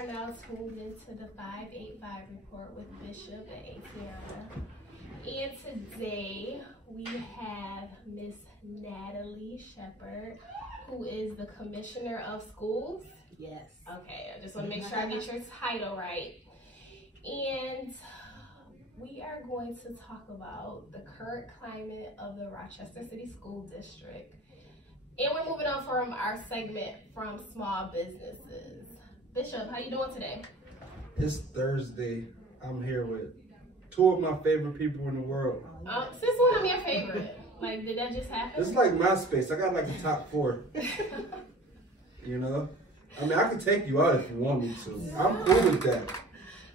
are now tuned into the 585 report with Bishop and Atiana. And today we have Miss Natalie Sheppard, who is the Commissioner of Schools. Yes. Okay, I just want to make sure I get your title right. And we are going to talk about the current climate of the Rochester City School District. And we're moving on from our segment from small businesses. Bishop, how you doing today? It's Thursday. I'm here with two of my favorite people in the world. Since when I'm your favorite? Like, did that just happen? It's like MySpace. I got like the top 4. You know? I mean, I can take you out if you want me to. I'm cool with that.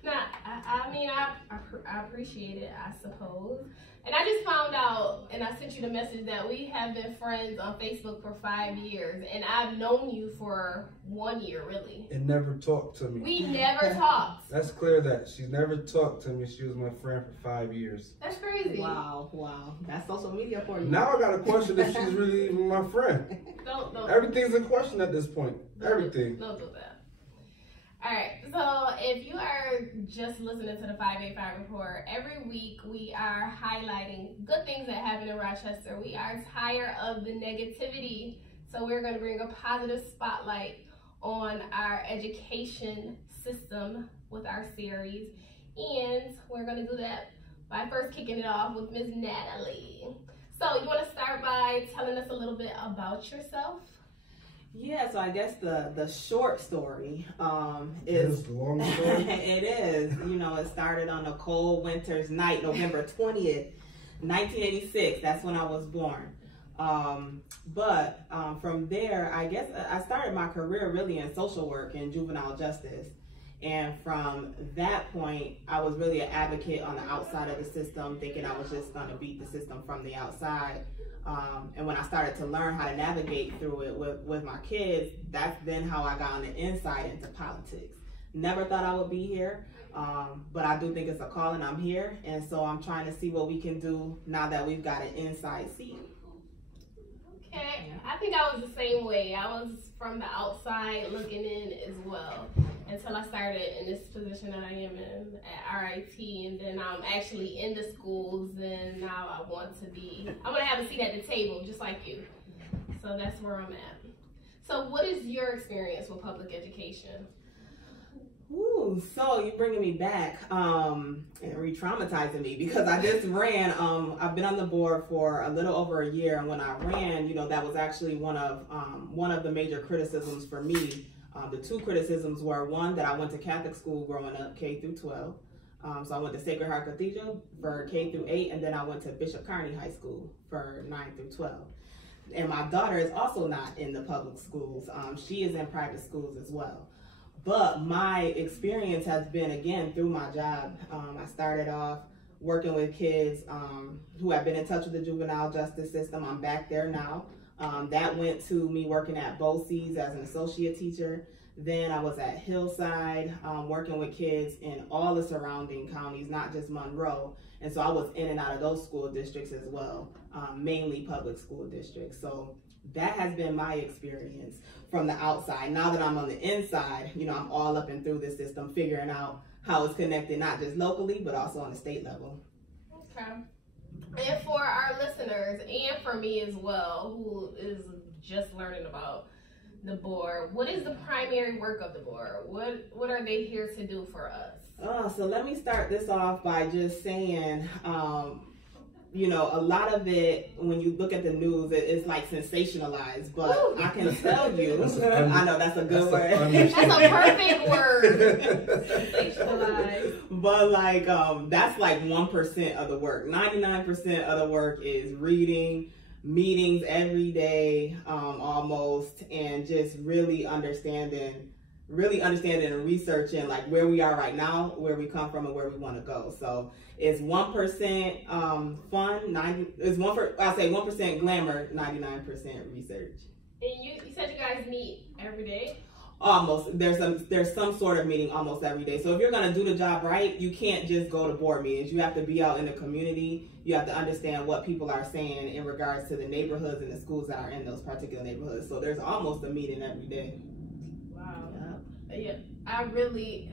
Nah, I appreciate it, I suppose. And I just found out, and I sent you the message that we have been friends on Facebook for 5 years, and I've known you for 1 year, really. And never talked to me. We never talked. Let's clear that. She's never talked to me. She was my friend for 5 years. That's crazy. Wow, wow. That's social media for you. Now I got a question if she's really even my friend. Don't. Everything's in question at this point. Everything. Don't do that. All right, so if you are just listening to the 585 report, every week we are highlighting good things that happen in Rochester. We are tired of the negativity, so we're going to bring a positive spotlight on our education system with our series. And we're going to do that by first kicking it off with Ms. Natalie. So you want to start by telling us a little bit about yourself? Yeah, so I guess the short story Is the long story? it is. You know, it started on a cold winter's night, November 20th, 1986. That's when I was born. But from there, I guess I started my career really in social work and juvenile justice. And from that point, I was really an advocate on the outside of the system, thinking I was just going to beat the system from the outside. And when I started to learn how to navigate through it with my kids, that's then how I got on the inside into politics. Never thought I would be here, but I do think it's a calling. I'm here, and so I'm trying to see what we can do now that we've got an inside seat. Okay, I think I was the same way. I was from the outside looking in as well until I started in this position that I am in at RIT, and then I'm actually in the schools, and now I want to have a seat at the table just like you. So that's where I'm at. So what is your experience with public education? Ooh, so you're bringing me back and re-traumatizing me because I just ran. I've been on the board for a little over a year, and when I ran, you know, that was actually one of the major criticisms for me. The 2 criticisms were, one, that I went to Catholic school growing up, K through 12. So I went to Sacred Heart Cathedral for K through 8, and then I went to Bishop Kearney High School for 9 through 12. And my daughter is also not in the public schools. She is in private schools as well. But my experience has been, again, through my job. I started off working with kids who have been in touch with the juvenile justice system. I'm back there now. That went to me working at BOCES as an associate teacher. Then I was at Hillside working with kids in all the surrounding counties, not just Monroe. And so I was in and out of those school districts as well, mainly public school districts. So that has been my experience from the outside. Now that I'm on the inside, you know, I'm all up and through the system, figuring out how it's connected, not just locally, but also on the state level. Okay. And for our listeners, and for me as well, who is just learning about the board, what is the primary work of the board? What are they here to do for us? So let me start this off by just saying, you know, a lot of it, when you look at the news, it's like sensationalized, but Ooh. I can tell you, I know that's a good word. That's a perfect word. Sensationalized. But like, that's like 1% of the work. 99% of the work is reading, meetings every day, almost, and just really understanding and researching like where we are right now, where we come from, and where we want to go. So it's 1% fun, I'll say 1% glamour, 99% research. And you said you guys meet every day? Almost. There's some sort of meeting almost every day. So if you're going to do the job right, you can't just go to board meetings. You have to be out in the community. You have to understand what people are saying in regards to the neighborhoods and the schools that are in those particular neighborhoods. So there's almost a meeting every day. Wow. Yeah. I I really,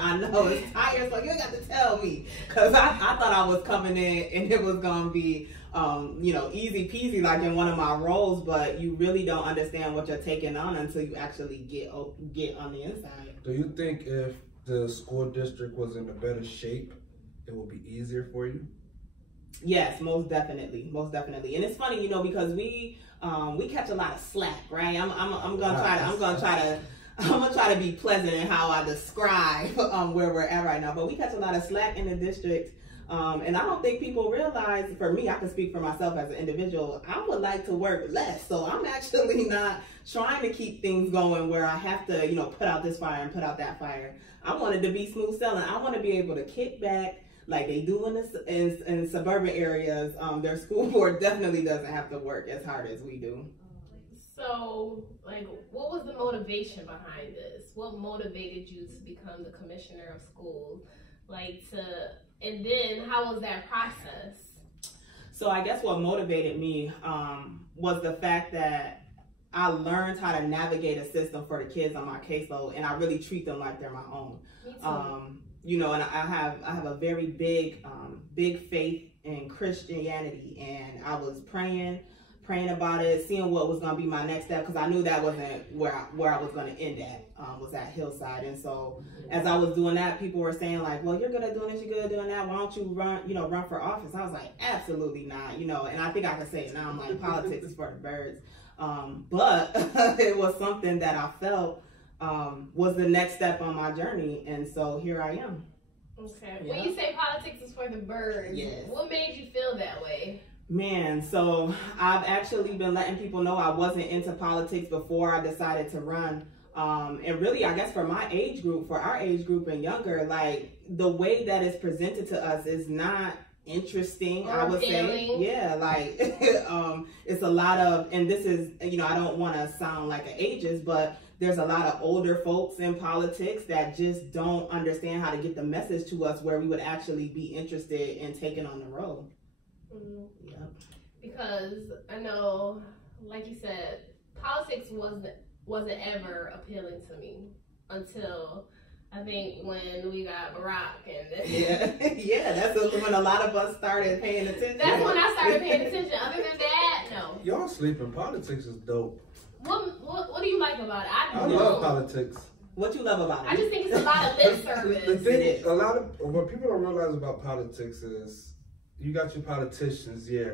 I know it's tired, so you got to tell me, because I thought I was coming in and it was gonna be easy peasy like in one of my roles, but you really don't understand what you're taking on until you actually get on the inside. Do you think if the school district was in a better shape, it would be easier for you? Yes, most definitely, and it's funny, because we catch a lot of slack, right? I'm gonna try to be pleasant in how I describe where we're at right now, but we catch a lot of slack in the district, and I don't think people realize. For me, I can speak for myself as an individual. I would like to work less, so I'm actually not trying to keep things going where I have to, put out this fire and put out that fire. I want it to be smooth sailing. I want to be able to kick back like they do in suburban areas. Their school board definitely doesn't have to work as hard as we do. So, what was the motivation behind this? What motivated you to become the commissioner of schools? And then how was that process? So I guess what motivated me was the fact that I learned how to navigate a system for the kids on my caseload, and I really treat them like they're my own. Me too. And I have a very big faith in Christianity, and I was praying about it, seeing what was going to be my next step, because I knew that wasn't where I was going to end at, was at Hillside. And so as I was doing that, people were saying like, well, you're good at doing this, you're good at doing that, why don't you run for office? I was like, absolutely not, and I think I can say it now. I'm like, politics is for the birds. But it was something that I felt was the next step on my journey, and so here I am. Okay. Yeah. When you say politics is for the birds, yes. What made you feel that way? Man, so I've actually been letting people know I wasn't into politics before I decided to run. And really, I guess for our age group and younger, like the way that it's presented to us is not interesting, I would say. Yeah, like it's a lot of, and this is, I don't want to sound like an ageist, but there's a lot of older folks in politics that just don't understand how to get the message to us where we would actually be interested in taking on the role. Mm-hmm. Yeah. Because I know, like you said, politics wasn't ever appealing to me until I think when we got Barack and that's when a lot of us started paying attention. That's when I started paying attention. Other than that, no. Y'all sleeping. Politics is dope. What do you like about it? I love politics. What you love about it? I just think it's a lot of lip service. The thing, what people don't realize about politics is, you got your politicians, yeah.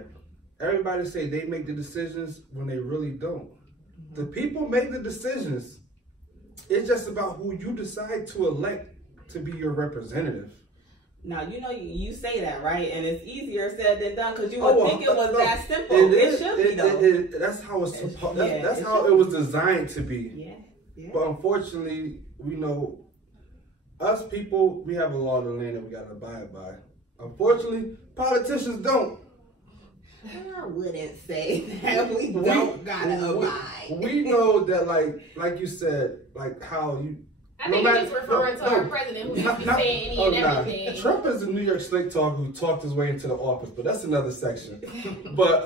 Everybody say they make the decisions when they really don't. Mm-hmm. The people make the decisions. It's just about who you decide to elect to be your representative. Now, you say that, right? And it's easier said than done, because you would think it was that simple. It should be, though. That's how it's supposed. That's how it was designed to be. Yeah. But unfortunately, we know us people, we have a law of the land that we got to abide by. Unfortunately, politicians don't. I wouldn't say that we don't gotta abide. We know that, like you said, like how you. I think he's referring to our president, who used to be saying any and everything. Trump is a New York slick talker who talked his way into the office, but that's another section. But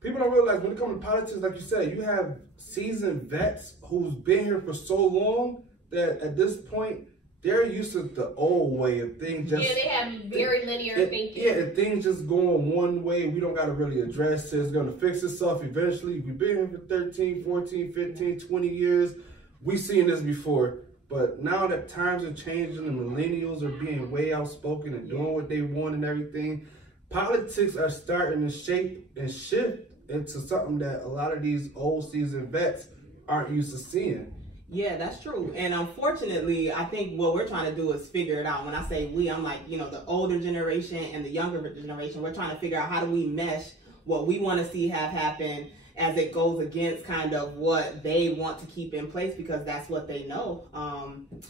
people don't realize when it comes to politics, like you said, you have seasoned vets who's been here for so long that at this point, they're used to the old way of things. They have very linear thinking. Yeah, and things just going one way. We don't got to really address it. It's going to fix itself eventually. We've been here for 13, 14, 15, 20 years. We've seen this before. But now that times are changing and millennials are being way outspoken and doing what they want and everything, politics are starting to shape and shift into something that a lot of these old seasoned vets aren't used to seeing. Yeah, that's true. And unfortunately, I think what we're trying to do is figure it out. When I say we, I'm like, the older generation and the younger generation. We're trying to figure out how do we mesh what we want to see have happen as it goes against kind of what they want to keep in place, because that's what they know.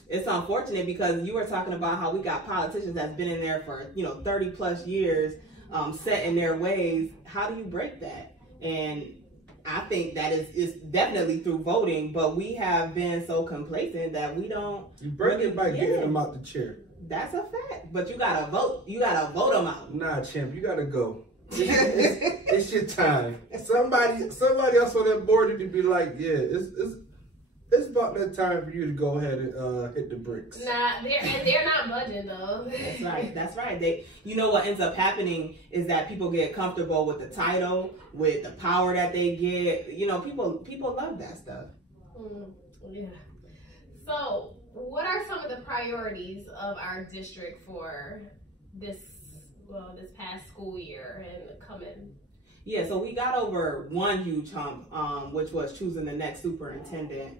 It's unfortunate because you were talking about how we got politicians that's been in there for, 30 plus years, set in their ways. How do you break that? And I think that is definitely through voting, but we have been so complacent that we don't. You break it by getting them out the chair. That's a fact, but you gotta vote. You gotta vote them out. Nah, champ, you gotta go. It's your time. Somebody else on that board need to be like, yeah, it's about that time for you to go ahead and hit the bricks. Nah, they're not budging though. That's right. That's right. What ends up happening is that people get comfortable with the title, with the power that they get. People love that stuff. Yeah. So, what are some of the priorities of our district for this past school year and coming? Yeah, so we got over one huge hump, which was choosing the next superintendent.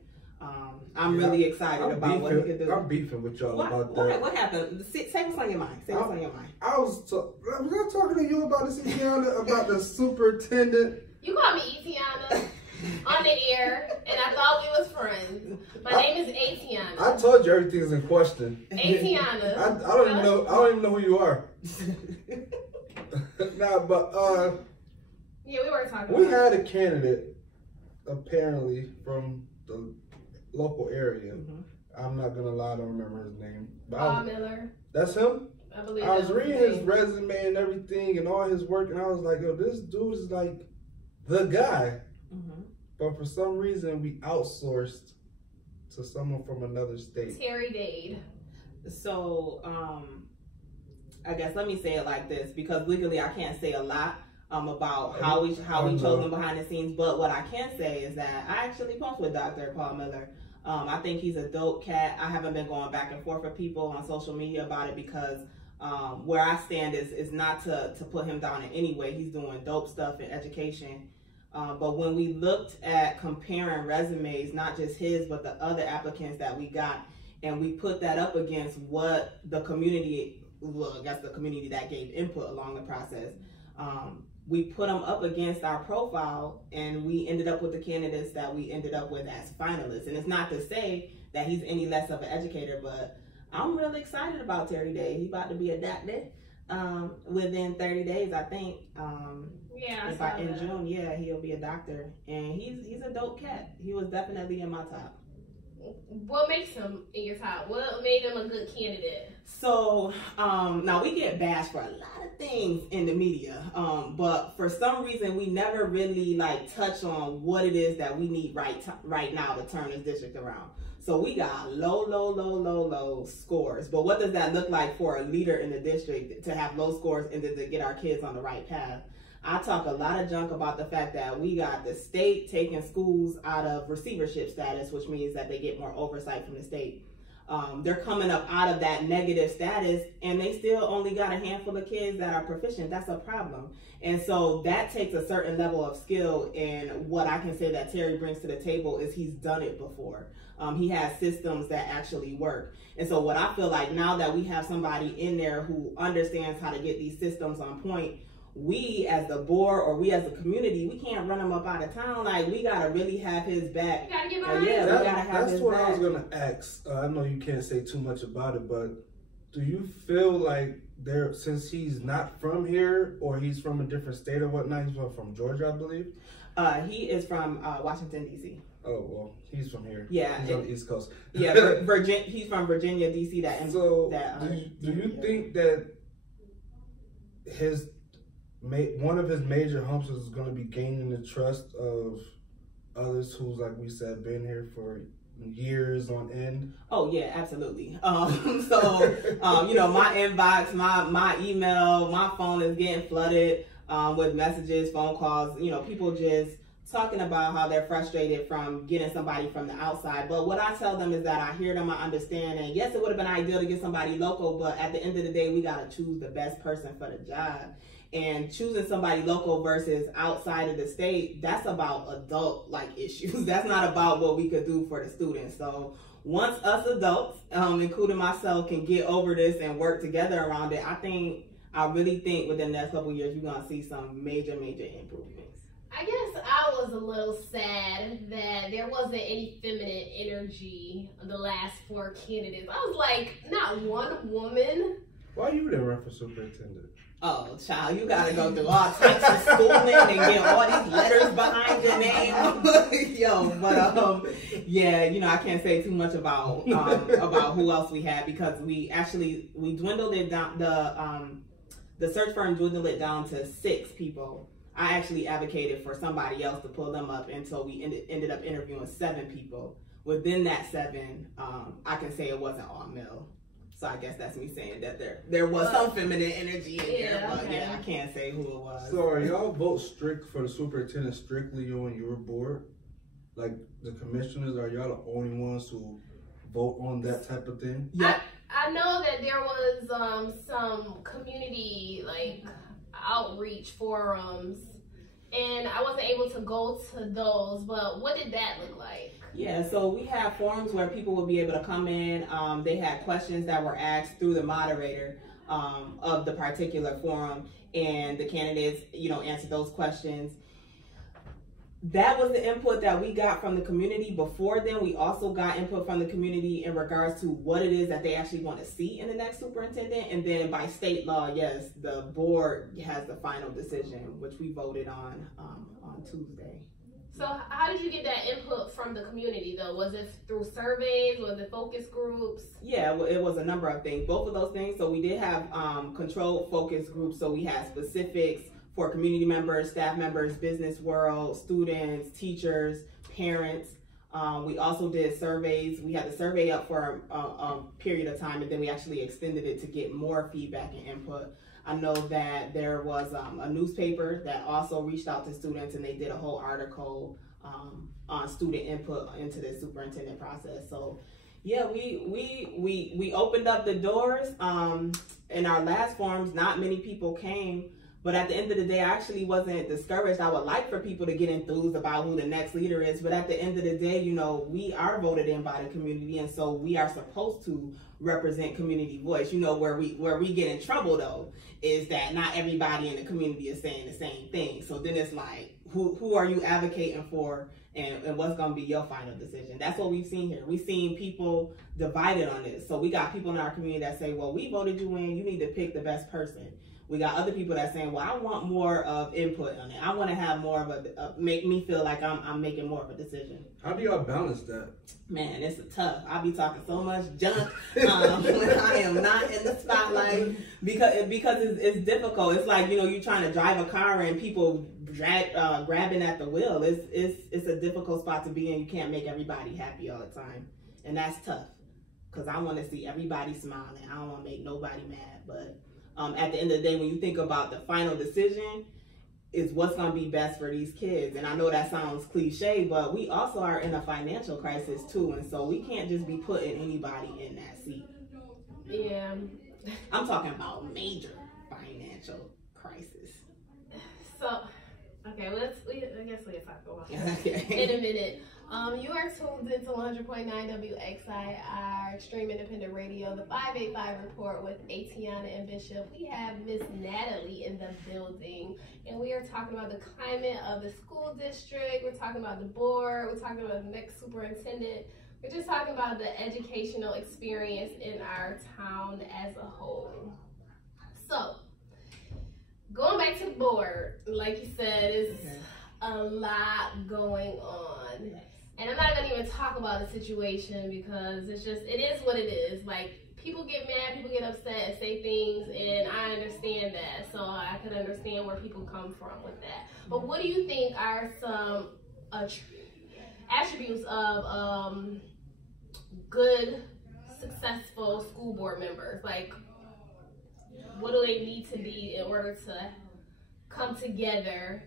I'm really excited about what he could do. I'm beefing with y'all about that. What happened? Say what's on your mind. I was not talking to you about this, Etiana, about the superintendent. You called me Etiana on the air, and I thought we was friends. My name is Etiana. I told you everything's in question. Etiana. I don't even know who you are. But yeah, we were talking. We had a candidate apparently from the local area. I'm not gonna lie, I don't remember his name. Paul Miller. That's him? I believe I was reading his resume and everything and all his work, and I was like, yo, this dude is like the guy. But for some reason, we outsourced to someone from another state. Terry Dade. So, I guess let me say it like this, because legally I can't say a lot about how we chose him behind the scenes. But what I can say is that I actually post with Dr. Paul Miller. I think he's a dope cat. I haven't been going back and forth with people on social media about it because where I stand is not to put him down in any way. He's doing dope stuff in education. But when we looked at comparing resumes, not just his, but the other applicants that we got, and we put that up against what the community, I guess the community that gave input along the process, we put them up against our profile, and we ended up with the candidates that we ended up with as finalists. And it's not to say that he's any less of an educator, but I'm really excited about Terry Day. He's about to be a doctor within 30 days, I think. In June, he'll be a doctor, and he's a dope cat. He was definitely in my top. What makes him in your top? What made him a good candidate? So, now we get bashed for a lot of things in the media, but for some reason we never really touch on what it is that we need right now to turn this district around. So we got low scores. But what does that look like for a leader in the district to have low scores and to get our kids on the right path? I talk a lot of junk about the fact that we got the state taking schools out of receivership status, which means that they get more oversight from the state. They're coming up out of that negative status, and they still only got a handful of kids that are proficient. That's a problem. And so that takes a certain level of skill, and what I can say that Terry brings to the table is he's done it before. He has systems that actually work. And so what I feel like now that we have somebody in there who understands how to get these systems on point, we as the board or we as a community, we can't run him up out of town. We gotta really have his back. You gotta get behind we gotta have his back. That's what I was gonna ask. I know you can't say too much about it, but do you feel like since he's not from here or he's from a different state or whatnot, he's from Georgia, I believe? He is from Washington, D.C. Oh, well, he's from here. Yeah. He's on the East Coast. Yeah, he's from Virginia, D.C. Do you think that one of his major humps is going to be gaining the trust of others who's, like we said, been here for years on end? Oh yeah, absolutely. My inbox, my email, my phone is getting flooded with messages, phone calls, people just talking about how they're frustrated from getting somebody from the outside. But what I tell them is that I hear them, I understand, and yes, it would have been ideal to get somebody local, but at the end of the day, we got to choose the best person for the job. And choosing somebody local versus outside of the state, that's about adult issues. That's not about what we could do for the students. So once us adults, including myself, can get over this and work together around it, I really think within the next couple of years, you're going to see some major improvements. I guess I was a little sad that there wasn't any feminine energy on the last 4 candidates. I was like, not one woman. Why you didn't run for superintendent? Oh, child, you gotta go through all types of schooling and get all these letters behind your name. I can't say too much about who else we had because we dwindled it down. The search firm dwindled it down to 6 people. I actually advocated for somebody else to pull them up until we ended up interviewing 7 people. within that 7, I can say it wasn't all male. So I guess that's me saying that there was some feminine energy in there, but yeah, I can't say who it was. So are y'all vote strict for the superintendent strictly on your board? Like the commissioners, are y'all the only ones who vote on that type of thing? Yeah. I know that there was some community like outreach forums, and I wasn't able to go to those, but what did that look like? Yeah, so we have forums where people will be able to come in. They had questions that were asked through the moderator of the particular forum, and the candidates, answered those questions. That was the input that we got from the community. Before then, we also got input from the community in regards to what it is that they actually want to see in the next superintendent. And then by state law, yes, the board has the final decision, which we voted on Tuesday. So how did you get that input from the community though? Was it through surveys? Was it focus groups? Yeah, well, it was a number of things, both of those things. So we did have controlled focus groups. So we had specifics for community members, staff members, business world, students, teachers, parents. We also did surveys. We had the survey up for a period of time, and then we actually extended it to get more feedback and input. I know that there was a newspaper that also reached out to students, and they did a whole article on student input into the superintendent process. So yeah, we opened up the doors. In our last forums, not many people came. But at the end of the day, I actually wasn't discouraged. I would like for people to get enthused about who the next leader is. But at the end of the day, we are voted in by the community. And so we are supposed to represent community voice. Where we get in trouble, though, is that not everybody in the community is saying the same thing. So then it's like, who are you advocating for? And what's going to be your final decision? That's what we've seen here. We've seen people divided on this. So we got people in our community that say, well, we voted you in. You need to pick the best person. We got other people that saying, well, I want more of input on it. I want to have more of make me feel like I'm making more of a decision. How do y'all balance that? Man, it's tough. I be talking so much junk when I am not in the spotlight because it's difficult. It's like, you're trying to drive a car and people grabbing at the wheel. It's a difficult spot to be in. You can't make everybody happy all the time. And that's tough because I want to see everybody smiling. I don't want to make nobody mad, but at the end of the day, when you think about the final decision, is what's going to be best for these kids. And I know that sounds cliche, but we also are in a financial crisis too. And so we can't just be putting anybody in that seat. Yeah. I'm talking about major financial crisis. So, okay, I guess we'll talk about it in a minute. You are tuned into 100.9 WXI, our extreme independent radio, the 585 report with Atiana and Bishop. We have Miss Natalie in the building, and we are talking about the climate of the school district. We're talking about the board. We're talking about the next superintendent. We're just talking about the educational experience in our town as a whole. So, going back to the board, like you said, it's a lot going on. And I'm not gonna even talk about the situation because it is what it is. Like, people get mad, people get upset and say things, and I understand that. So I could understand where people come from with that. But what do you think are some attributes of good, successful school board members? Like, what do they need to be in order to come together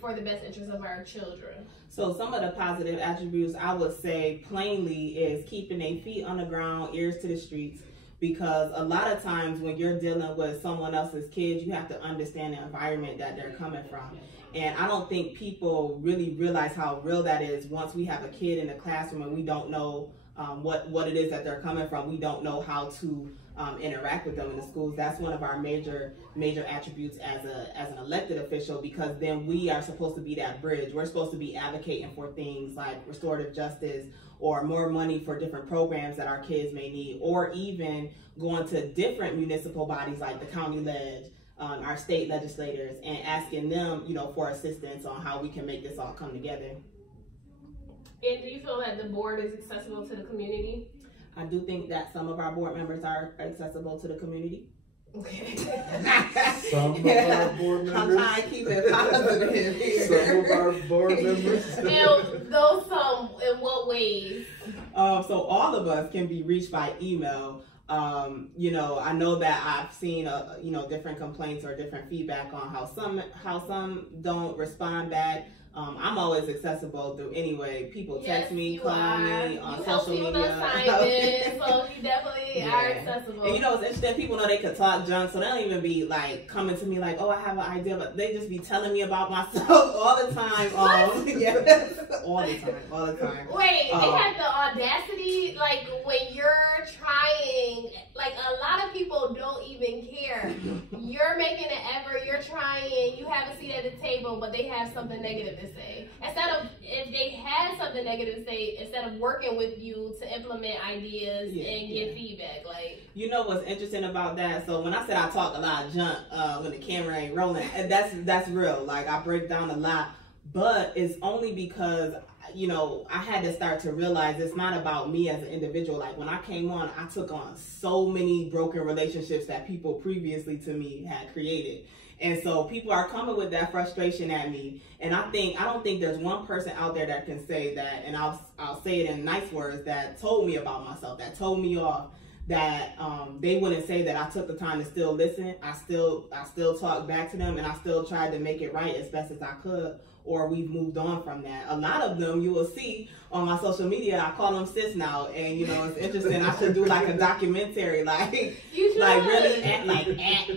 for the best interest of our children? So some of the positive attributes I would say plainly is keeping their feet on the ground, ears to the streets, because a lot of times when you're dealing with someone else's kids, you have to understand the environment that they're coming from. And I don't think people really realize how real that is once we have a kid in the classroom and we don't know what it is that they're coming from. We don't know how to interact with them in the schools. That's one of our major attributes as an elected official, because then we are supposed to be that bridge. We're supposed to be advocating for things like restorative justice or more money for different programs that our kids may need, or even going to different municipal bodies like the county ledge, our state legislators, and asking them, for assistance on how we can make this all come together. And do you feel that the board is accessible to the community? I do think that some of our board members are accessible to the community. Okay. Some of our board members. I'm trying to keep it positive here. Some of our board members. Now, those some, in what ways? So all of us can be reached by email. You know, I know that I've seen, you know, different complaints or different feedback on how some don't respond back. I'm always accessible through anyway. People text me, call me on social media. So you definitely are accessible. And you know, it's interesting. People know they could talk junk, so they don't even be like coming to me like, "Oh, I have an idea," but they just be telling me about myself all the time. Yes, all the time. Wait, they have the audacity, like when you're trying, like a lot of people don't even care. You're making an effort, you're trying, you have a seat at the table, but they have something negative to say. Instead of, if they had something negative to say, instead of working with you to implement ideas and get feedback, like. You know what's interesting about that? So when I said I talk a lot of junk when the camera ain't rolling, and that's real. Like I break down a lot, but it's only because, you know, I had to start to realize it's not about me as an individual. Like when I came on, I took on so many broken relationships that people previously to me had created. And so people are coming with that frustration at me. And I don't think there's one person out there that can say that, and I'll say it in nice words, that told me about myself, that told me off, that they wouldn't say that I took the time to still listen. I still talk back to them, and I still tried to make it right as best as I could, or we've moved on from that. A lot of them you will see on my social media, I call them sis now, and you know, it's interesting. I should do like a documentary, like really at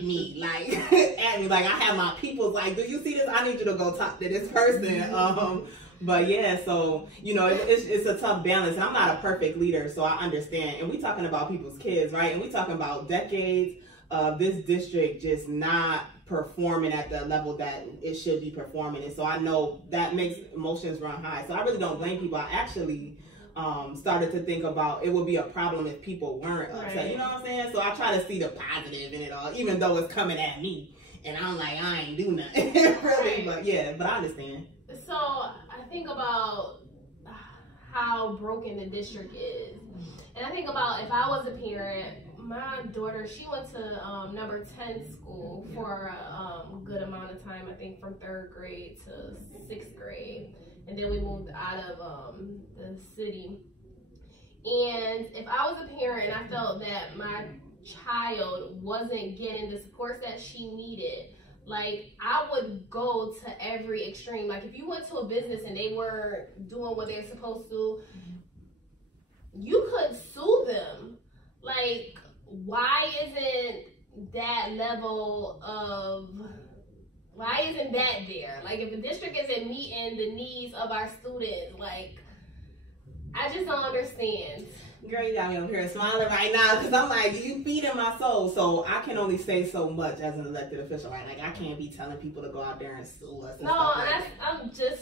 me, like I have my people's like, do you see this? I need you to go talk to this person. But yeah, so, you know, it's a tough balance. And I'm not a perfect leader, so I understand. And we talking about people's kids, right? And we talking about decades of this district just not performing at the level that it should be performing. And so I know that makes emotions run high. So I really don't blame people. I actually started to think about it would be a problem if people weren't upset. Right. You know what I'm saying? So I try to see the positive in it all, even though it's coming at me. And I'm like, I ain't do nothing. Really, but yeah, but I understand. So I think about how broken the district is. And I think about if I was a parent, my daughter, she went to number 10 school for a good amount of time, I think from 3rd grade to 6th grade. And then we moved out of the city. And if I was a parent and I felt that my child wasn't getting the support that she needed, like I would go to every extreme. Like if you went to a business and they weren't doing what they're supposed to, you could sue them. Like, why isn't that level of, why isn't that there? Like if the district isn't meeting the needs of our students, like I just don't understand. Girl, you got me over here smiling right now because I'm like, you feeding my soul. So I can only say so much as an elected official, right? Like I can't be telling people to go out there and sue us. And no, that's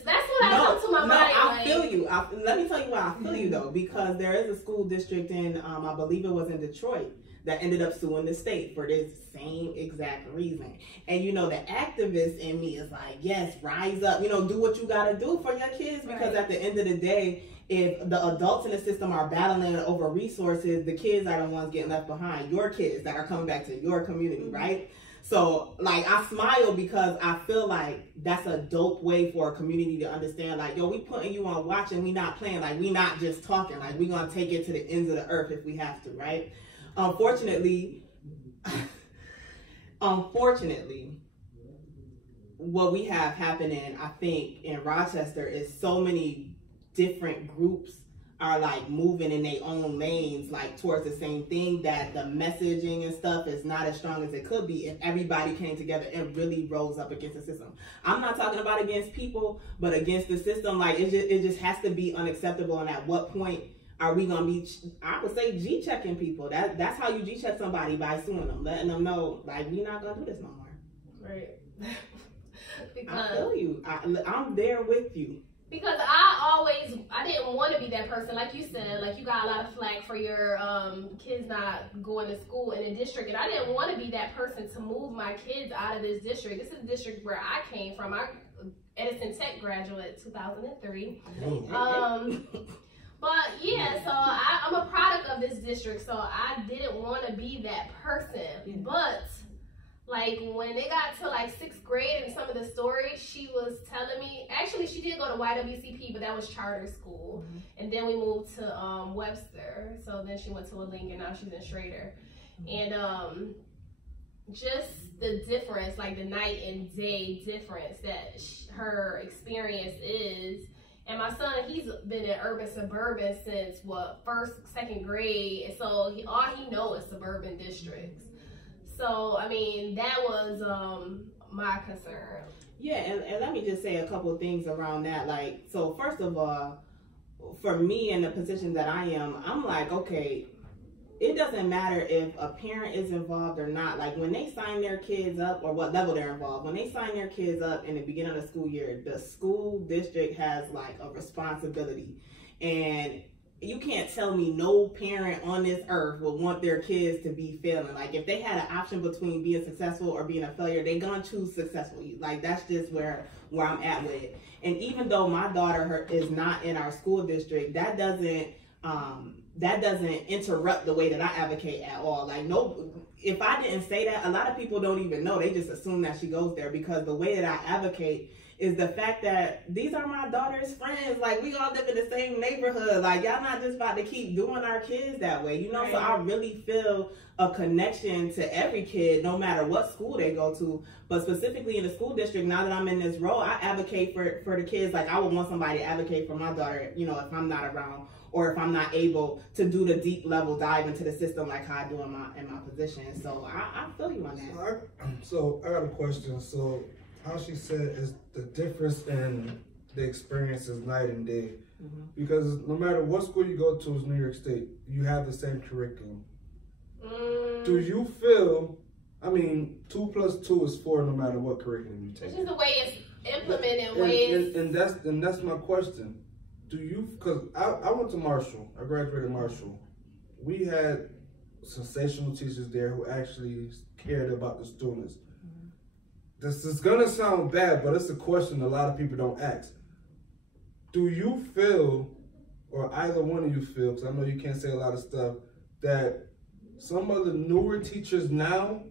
what I come to my mind. I feel you. Let me tell you why I feel you though, because there is a school district in, I believe it was in Detroit, that ended up suing the state for this same exact reason. And you know, the activist in me is like, yes, rise up, you know, do what you gotta do for your kids, because at the end of the day, if the adults in the system are battling over resources, the kids are the ones getting left behind, your kids that are coming back to your community, right? So like I smile because I feel like that's a dope way for a community to understand, like, yo, we putting you on watch and we not playing, like we not just talking, like we gonna take it to the ends of the earth if we have to, right? Unfortunately, what we have happening, I think, in Rochester is so many different groups are like moving in their own lanes, like towards the same thing, that the messaging and stuff is not as strong as it could be if everybody came together and really rose up against the system. I'm not talking about against people, but against the system. Like it just has to be unacceptable. And at what point are we gonna be, I would say, G-checking people? That's how you G-check somebody, by suing them, letting them know, like, we're not gonna do this no more. Right. I feel you. I'm there with you. Because I didn't want to be that person. Like you said, like you got a lot of flack for your kids not going to school in a district. And I didn't want to be that person to move my kids out of this district. This is the district where I came from. I'm Edison Tech graduate 2003. But yeah, so I'm a product of this district. So I didn't want to be that person. But Like when they got to like 6th grade and some of the stories she was telling me, actually she did go to YWCP, but that was charter school. And then we moved to Webster. So then she went to a Lincoln, now she's in Schrader. And just the difference, like the night and day difference that her experience is. And my son, he's been in urban suburban since what, 1st, 2nd grade. And so all he knows is suburban districts. So, I mean, that was my concern. Yeah, and let me just say a couple of things around that. Like, so first of all, for me in the position that I am, I'm like, okay, it doesn't matter if a parent is involved or not. Like when they sign their kids up, or what level they're involved, when they sign their kids up in the beginning of the school year, the school district has like a responsibility. And you can't tell me no parent on this earth will want their kids to be failing. Like if they had an option between being successful or being a failure, they're gonna choose successful. Like that's just where I'm at with it. And even though my daughter is not in our school district, that doesn't interrupt the way that I advocate at all. Like no, if I didn't say that, a lot of people don't even know. They just assume that she goes there, because the way that I advocate is the fact that these are my daughter's friends. Like we all live in the same neighborhood. Like y'all not just about to keep doing our kids that way, you know? Right. So I really feel a connection to every kid, no matter what school they go to. But specifically in the school district, now that I'm in this role, I advocate for the kids. Like I would want somebody to advocate for my daughter, you know, if I'm not around, or if I'm not able to do the deep level dive into the system like how I do in my position. So I feel you on that. So I got a question. So how she said is the difference in the experiences night and day. Because no matter what school you go to, is New York State, you have the same curriculum. Do you feel, I mean, 2 + 2 is 4 no matter what curriculum you take. It's just the way it's implemented. And that's my question. Do you, because I went to Marshall, I graduated Marshall. We had sensational teachers there who actually cared about the students. This is gonna sound bad, but it's a question a lot of people don't ask. Do you feel, or either one of you feel, because I know you can't say a lot of stuff, that some of the newer teachers now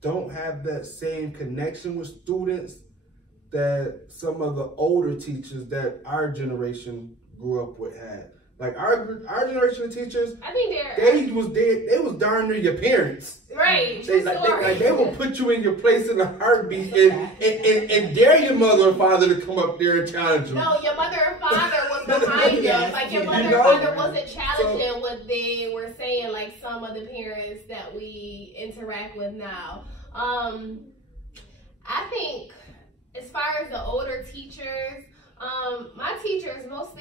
don't have that same connection with students that some of the older teachers that our generation grew up with had? Like our generation of teachers, I think they was darn near your parents. Right. They will put you in your place in a heartbeat and dare your mother or father to come up there and challenge you. No, your mother or father was behind them. Like your mother or father wasn't challenging what they were saying, like some of the parents that we interact with now. I think as far as the older teachers, my teachers, most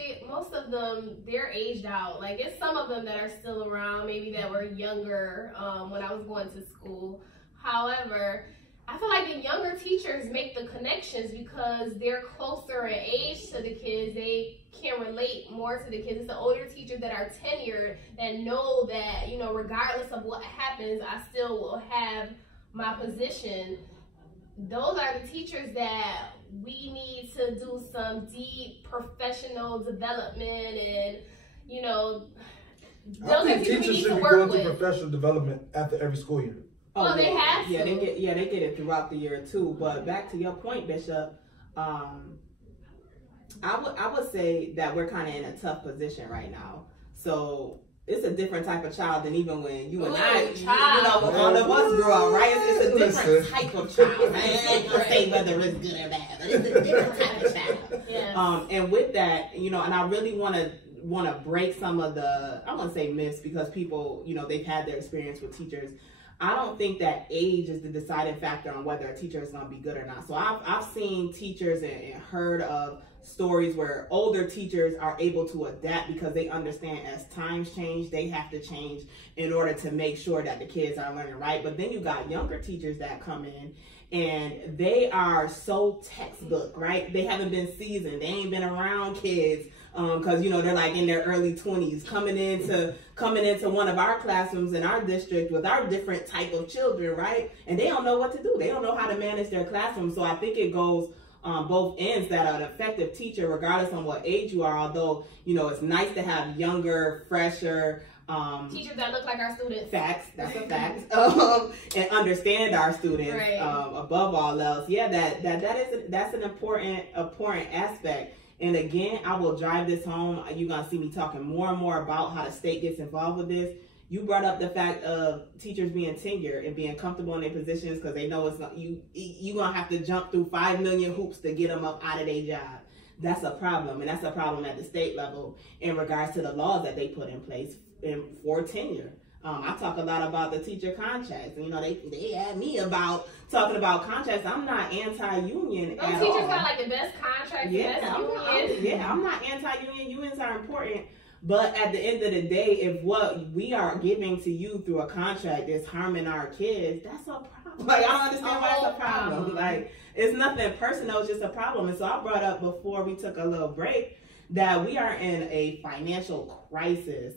of them, they're aged out. Like it's some of them that are still around, maybe that were younger when I was going to school. However, I feel like the younger teachers make the connections because they're closer in age to the kids. They can relate more to the kids. It's the older teachers that are tenured that know that, you know, regardless of what happens, I still will have my position. Those are the teachers that we need to do some deep professional development and, you know, I think teachers should be going through professional development after every school year. Oh, they have to. Yeah, they get it throughout the year too. But back to your point, Bishop, I would say that we're kind of in a tough position right now. So it's a different type of child than even when you and I, you know, all of us grew up, right? It's a different type of child. I ain't gonna say whether it's good or bad, but it's a different type of child. Yes. And with that, you know, and I really want to break some of the, I won't say myths, because people, you know, they've had their experience with teachers. I don't think that age is the deciding factor on whether a teacher is going to be good or not. So I've seen teachers and heard of stories where older teachers are able to adapt because they understand as times change, they have to change in order to make sure that the kids are learning right. But then you got younger teachers that come in and they are so textbook, right? They haven't been seasoned. They ain't been around kids because, you know, they're like in their early 20s coming into one of our classrooms in our district with our different type of children, right? And they don't know what to do. They don't know how to manage their classroom. So I think it goes both ends, that an effective teacher, regardless on what age you are, although, you know, it's nice to have younger, fresher, teachers that look like our students. Facts, that's a fact. And understand our students, right. Above all else. Yeah, that's an important aspect. And again, I will drive this home. You're gonna see me talking more and more about how the state gets involved with this. You brought up the fact of teachers being tenured and being comfortable in their positions because they know it's not you gonna have to jump through 5 million hoops to get them up out of their job. That's a problem, and that's a problem at the state level in regards to the laws that they put in place for tenure. I talk a lot about the teacher contracts. You know, they had me about talking about contracts. I'm not anti-union at all. Teachers got like the best contracts. I'm not anti-union. Unions are important. But at the end of the day, if what we are giving to you through a contract is harming our kids, that's a problem. Like, I don't understand why it's a problem. Like, it's nothing personal, it's just a problem. And so I brought up before we took a little break that we are in a financial crisis.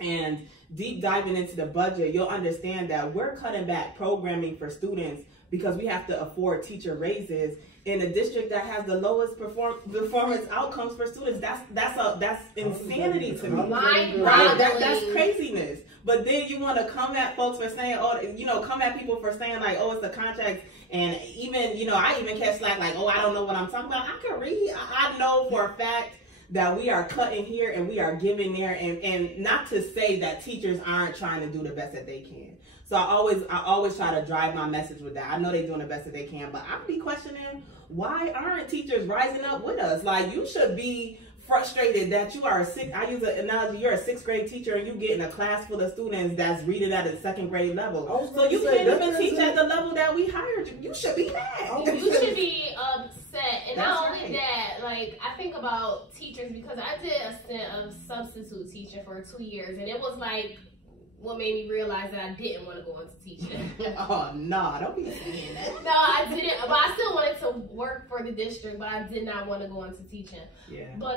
And deep diving into the budget, you'll understand that we're cutting back programming for students because we have to afford teacher raises in a district that has the lowest performance outcomes for students. That's insanity to me. Right? That's craziness. But then you want to come at folks for saying, come at people for saying like, oh, it's the contract. And even, I even catch slack like, oh, I don't know what I'm talking about. I can read. I know for a fact that we are cutting here and we are giving there, and not to say that teachers aren't trying to do the best that they can. So I always try to drive my message with that. I know they're doing the best that they can, but I be questioning, why aren't teachers rising up with us? Like, you should be frustrated that you are I use an analogy, you're a 6th grade teacher and you get in a class full of students that's reading at a 2nd grade level. So you can't even teach at the level that we hired you. You should be mad. You should be upset. And not only that, like, I think about teachers because I did a stint of substitute teaching for 2 years, and it was like what made me realize that I didn't want to go into teaching. Oh, no, don't be saying that. No, I didn't. But I still wanted to work for the district, but I did not want to go into teaching. Yeah. But,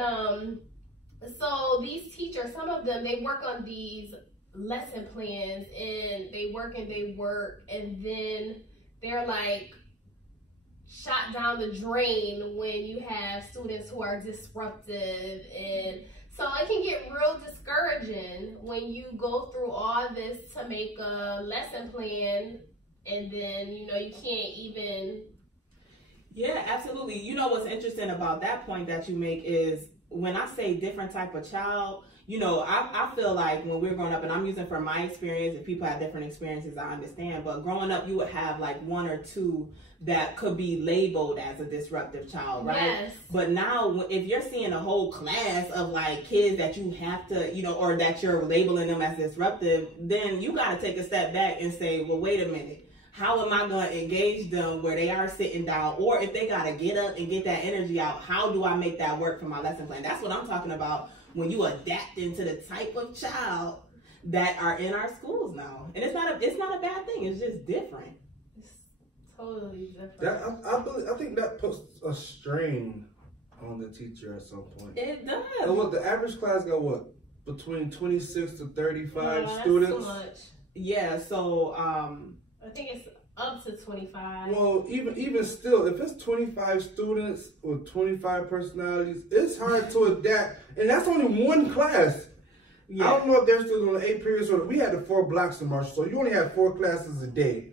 so these teachers, some of them, they work on these lesson plans, and they work, and then they're like shot down the drain when you have students who are disruptive, and so it can get real discouraging when you go through all this to make a lesson plan, and then, you can't even. Yeah, absolutely. You know what's interesting about that point that you make is when I say different type of child, I feel like when we're growing up, and I'm using from my experience, if people have different experiences, I understand, but growing up, you would have like 1 or 2 that could be labeled as a disruptive child, right? Yes. But now, if you're seeing a whole class of like kids that you have to, or that you're labeling them as disruptive, then you got to take a step back and say, well, wait a minute. How am I going to engage them where they are sitting down? Or if they got to get up and get that energy out, how do I make that work for my lesson plan? That's what I'm talking about when you adapt into the type of child that are in our schools now. And it's not a bad thing. It's just different. It's totally different. I think that puts a strain on the teacher at some point. It does. So what, the average class got what? Between 26 to 35 that's students? so much. Yeah, so I think it's up to 25. Well, even still, if it's 25 students with 25 personalities, it's hard to adapt. And that's only one class. Yeah. I don't know if they're still on the 8 periods, or we had the 4 blocks in March, so you only have 4 classes a day.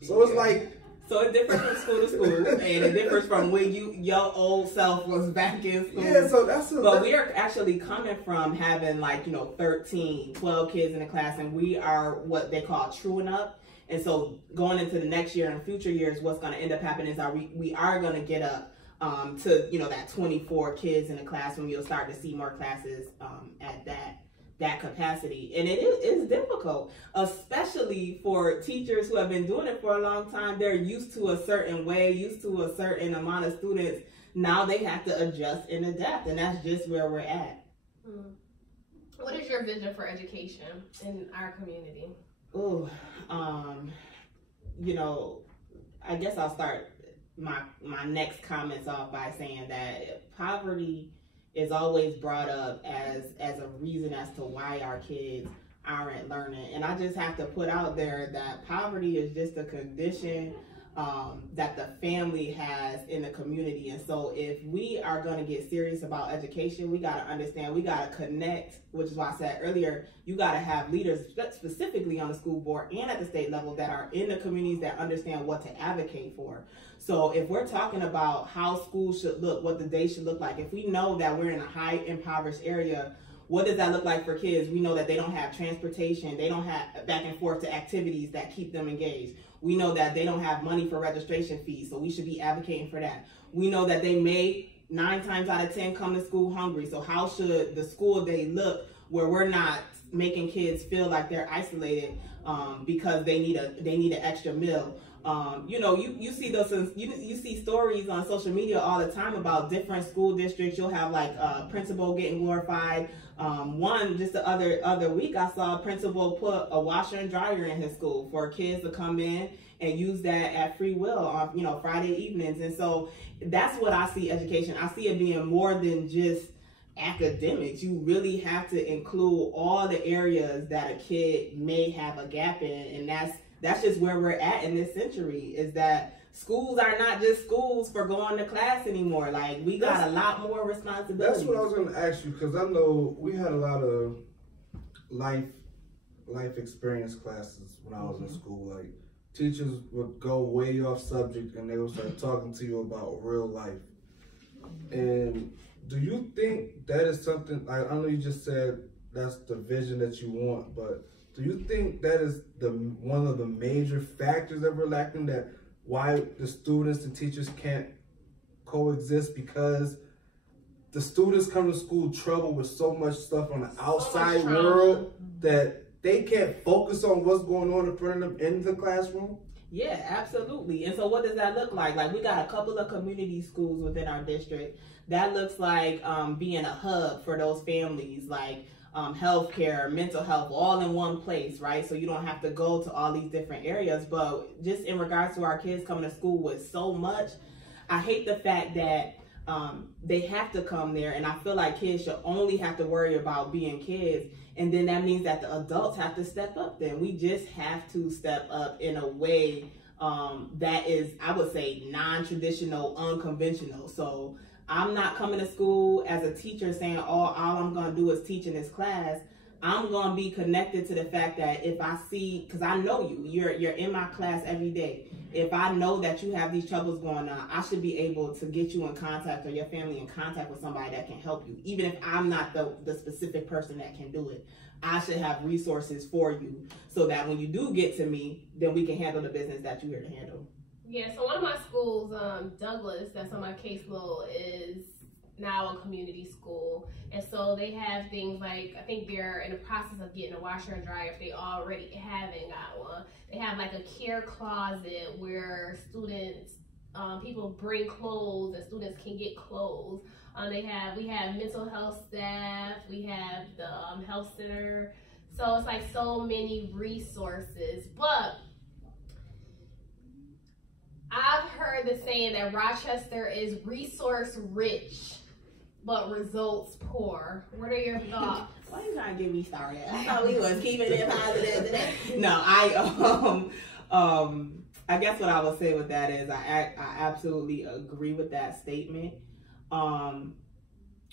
So it's like. So it differs from school to school, and it differs from when your old self was back in school. Yeah, so that's But we are actually coming from having 13, 12 kids in a class, and we are what they call truing up. And so going into the next year and future years, what's going to end up happening is we are going to get up to that 24 kids in a classroom. You'll start to see more classes at that capacity, and it is difficult, especially for teachers who have been doing it for a long time. They're used to a certain way, used to a certain amount of students. Now they have to adjust and adapt, and that's just where we're at. What is your vision for education in our community? Oh, I guess I'll start my next comments off by saying that poverty is always brought up as a reason as to why our kids aren't learning. And I just have to put out there that poverty is just a condition that the family has in the community. And so if we are going to get serious about education, we got to understand, we got to connect, which is why I said earlier, you got to have leaders specifically on the school board and at the state level that are in the communities that understand what to advocate for. So if we're talking about how schools should look, what the day should look like, if we know that we're in a high impoverished area, what does that look like for kids? We know that they don't have transportation, they don't have back and forth to activities that keep them engaged. We know that they don't have money for registration fees, so we should be advocating for that. We know that they may 9 times out of 10 come to school hungry, so how should the school day look where we're not making kids feel like they're isolated because they need an extra meal? You know, you see those, you see stories on social media all the time about different school districts. You'll have like a principal getting glorified. One just the other week, I saw a principal put a washer and dryer in his school for kids to come in and use that at free will on, you know, Friday evenings. And so that's what I see education. I see it being more than just academics. You really have to include all the areas that a kid may have a gap in, and that's just where we're at in this century, is that schools are not just schools for going to class anymore. Like, we got a lot more responsibility. That's what I was going to ask you, because I know we had a lot of life experience classes when I was in school. Like, teachers would go way off subject and they would start talking to you about real life. And do you think that is something, I know you just said that's the vision that you want, but do you think that is one of the major factors that we're lacking, that why the students and teachers can't coexist? Because the students come to school troubled with so much stuff on the outside world that they can't focus on what's going on in front of them in the classroom? Yeah, absolutely. And so what does that look like? Like, we got a couple of community schools within our district. That looks like being a hub for those families, like healthcare, mental health, all in one place, right? So you don't have to go to all these different areas. But just in regards to our kids coming to school with so much, I hate the fact that they have to come there, and I feel like kids should only have to worry about being kids, and then that means that the adults have to step up. Then we just have to step up in a way that is, I would say, non-traditional, unconventional. So I'm not coming to school as a teacher saying all I'm going to do is teach in this class. I'm going to be connected to the fact that if I see, because I know you're in my class every day. If I know that you have these troubles going on, I should be able to get you in contact, or your family in contact with somebody that can help you. Even if I'm not the specific person that can do it, I should have resources for you so that when you do get to me, then we can handle the business that you're here to handle. Yeah, so one of my schools, Douglas, that's on my caseload, is now a community school. And so they have things like, I think they're in the process of getting a washer and dryer if they already haven't got one. They have like a care closet where students, people bring clothes and students can get clothes. We have mental health staff, we have the health center. So it's like so many resources. But I've heard the saying that Rochester is resource rich, but results poor. What are your thoughts? Why are you trying to get me started? I thought we was keeping it positive today. No, I guess what I would say with that is I absolutely agree with that statement.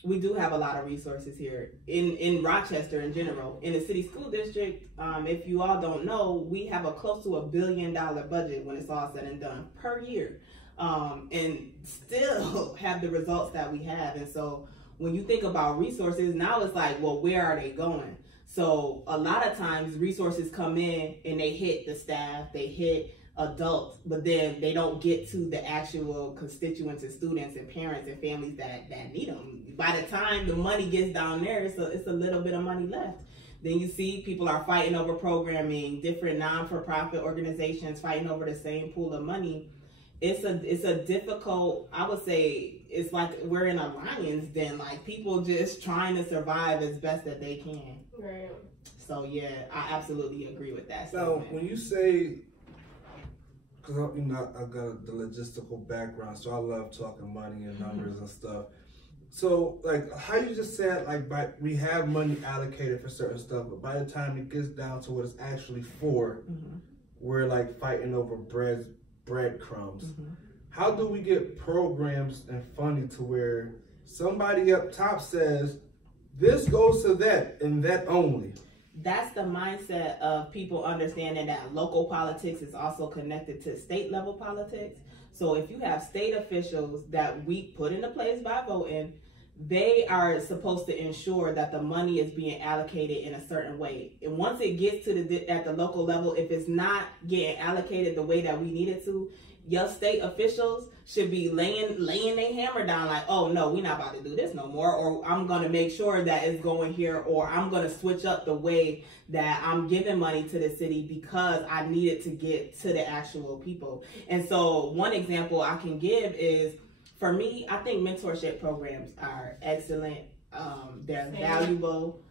We do have a lot of resources here in Rochester in general. In the city school district, if you all don't know, we have a close to $1 billion budget when it's all said and done per year. And still have the results that we have. And so when you think about resources, now it's like, well, where are they going? So a lot of times resources come in and they hit the staff, they hit adults, but then they don't get to the actual constituents and students and parents and families that need them. By the time the money gets down there, it's a little bit of money left. Then you see people are fighting over programming, different non-for-profit organizations fighting over the same pool of money. It's a difficult, I would say, it's like we're in a lion's den, like people just trying to survive as best that they can. Right. So yeah, I absolutely agree with that. So when you say, because I got the logistical background, so I love talking money and numbers and stuff. So like how you just said, like we have money allocated for certain stuff, but by the time it gets down to what it's actually for, we're like fighting over bread breadcrumbs. Mm-hmm. How do we get programs and funding to where somebody up top says, this goes to that and that only? That's the mindset of people understanding that local politics is also connected to state level politics. So if you have state officials that we put into place by voting, they are supposed to ensure that the money is being allocated in a certain way. And once it gets to at the local level, if it's not getting allocated the way that we need it to, your state officials should be laying their hammer down like, oh no, we're not about to do this no more, or I'm going to make sure that it's going here, or I'm going to switch up the way that I'm giving money to the city because I need it to get to the actual people. And so one example I can give is, for me, I think mentorship programs are excellent. They're valuable.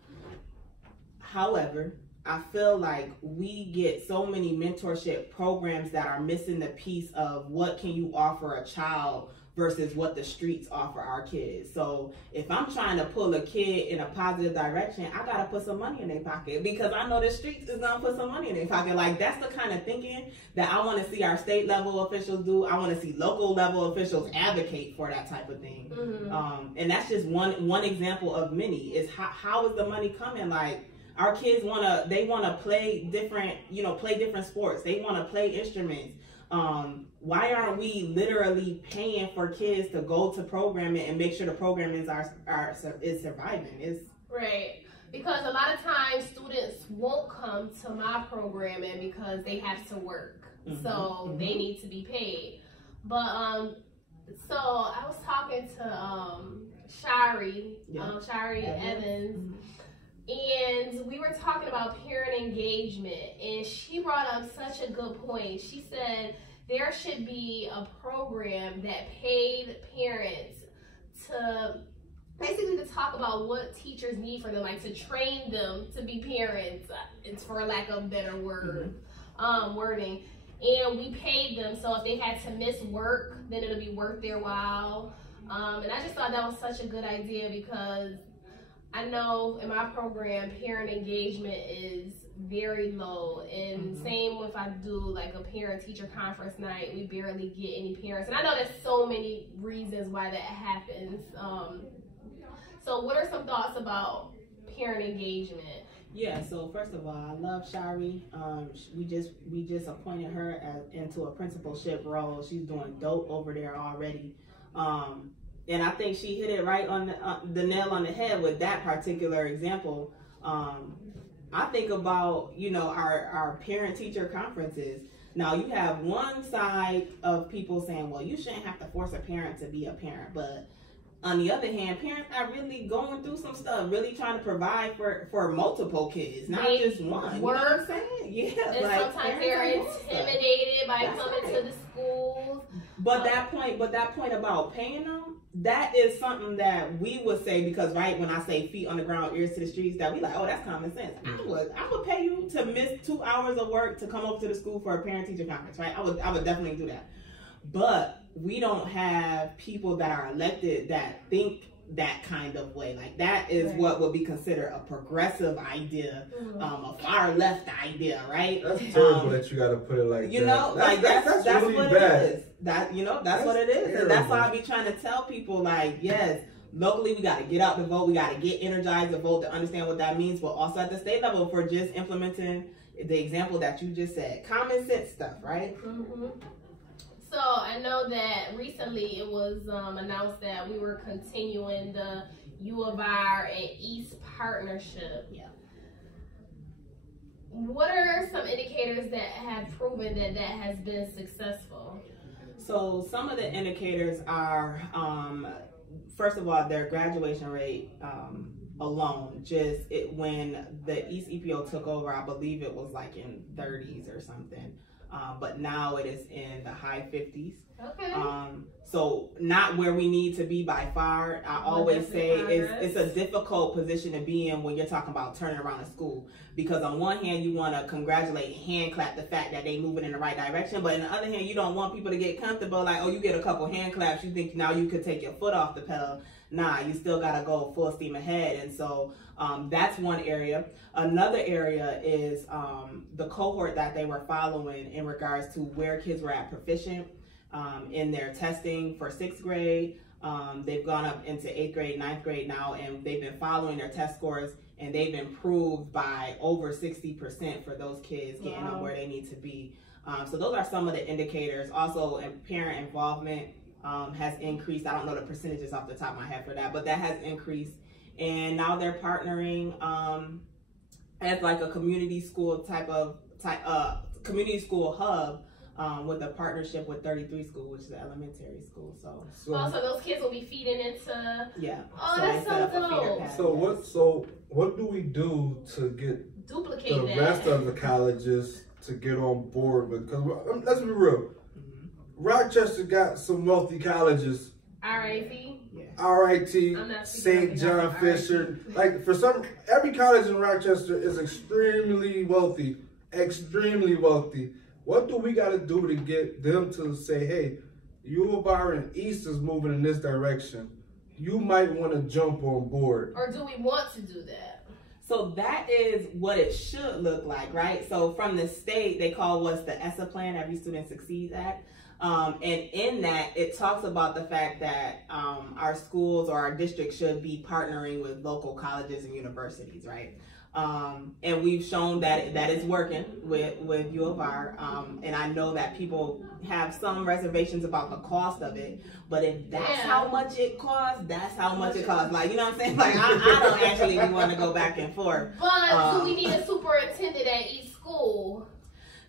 However, I feel like we get so many mentorship programs that are missing the piece of what can you offer a child versus what the streets offer our kids. So if I'm trying to pull a kid in a positive direction, I gotta put some money in their pocket because I know the streets is gonna put some money in their pocket. Like, that's the kind of thinking that I wanna see our state level officials do. I wanna see local level officials advocate for that type of thing. Mm-hmm. And that's just one example of many, is how is the money coming? Like, our kids wanna play different sports. They wanna play instruments. Why aren't we literally paying for kids to go to programming and make sure the programming is surviving? Right. Because a lot of times students won't come to my programming because they have to work. Mm-hmm. So they need to be paid. But so I was talking to Shari Evans. Mm-hmm. And we were talking about parent engagement, and she brought up such a good point. She said there should be a program that paid parents to basically to talk about what teachers need for them, like to train them to be parents, it's for lack of better wording. And we paid them, so if they had to miss work, then it'll be worth their while. And I just thought that was such a good idea, because I know in my program, parent engagement is very low, and same if I do like a parent-teacher conference night, we barely get any parents. And I know there's so many reasons why that happens. So what are some thoughts about parent engagement? Yeah, so first of all, I love Shari. We just appointed her into a principalship role. She's doing dope over there already. And I think she hit it right on the nail on the head with that particular example. I think about, our parent-teacher conferences. Now, you have one side of people saying, well, you shouldn't have to force a parent to be a parent. But on the other hand, parents are really going through some stuff, really trying to provide for multiple kids, not just one. Work. You know what I'm saying? Yeah. And like, sometimes they're intimidated by coming to the schools. But that point about paying them, that is something that we would say, because when I say feet on the ground, ears to the streets, that we like, oh, that's common sense. I would pay you to miss 2 hours of work to come over to the school for a parent-teacher conference, right? I would definitely do that. But we don't have people that are elected that think that kind of way. Like, that is what would be considered a progressive idea, a far left idea, right? That's terrible that you got to put it like that. That's really what bad. it is. That's what it is. Terrible. And that's why I be trying to tell people, like, yes, locally we got to get out to vote. We got to get energized to vote to understand what that means. But also at the state level, for just implementing the example that you just said, common sense stuff, right? Mm-hmm. So I know that recently it was announced that we were continuing the U of R and East partnership. Yeah. What are some indicators that have proven that has been successful? So some of the indicators are, first of all, their graduation rate alone. When the East EPO took over, I believe it was like in 30s or something. But now it is in the high 50s. Okay. So not where we need to be by far. I always say it's a difficult position to be in when you're talking about turning around a school, because on one hand you want to congratulate and hand clap the fact that they moving in the right direction, but on the other hand you don't want people to get comfortable, like, oh, you get a couple hand claps, you think now you could take your foot off the pedal. nah, you still got to go full steam ahead. And so that's one area. Another area is the cohort that they were following in regards to where kids were at proficient in their testing for 6th grade. They've gone up into 8th grade, 9th grade now, and they've been following their test scores, and they've improved by over 60% for those kids getting up where they need to be. So those are some of the indicators. Also, parent involvement has increased. I don't know the percentages off the top of my head for that, but that has increased. And now they're partnering as like a community school community school hub with a partnership with 33 School, which is an elementary school. So those kids will be feeding into. Yeah. Oh, so that's so dope. So what do we do to get duplicate the rest of the colleges to get on board? Because let's be real, Rochester got some wealthy colleges. RIT. RIT, St. John Fisher. Like every college in Rochester is extremely wealthy. Extremely wealthy. What do we got to do to get them to say, hey, U of R and East is moving in this direction. You might want to jump on board. Or do we want to do that? So that is what it should look like, right? So from the state, they call what's the ESSA plan, Every Student Succeeds Act. And in that, it talks about the fact that our schools or our districts should be partnering with local colleges and universities, right? And we've shown that that is working with U of R. And I know that people have some reservations about the cost of it, but if that's how much it costs, that's how much it costs. Like, you know what I'm saying? Like, I don't actually want to go back and forth. But do we need a superintendent at each school?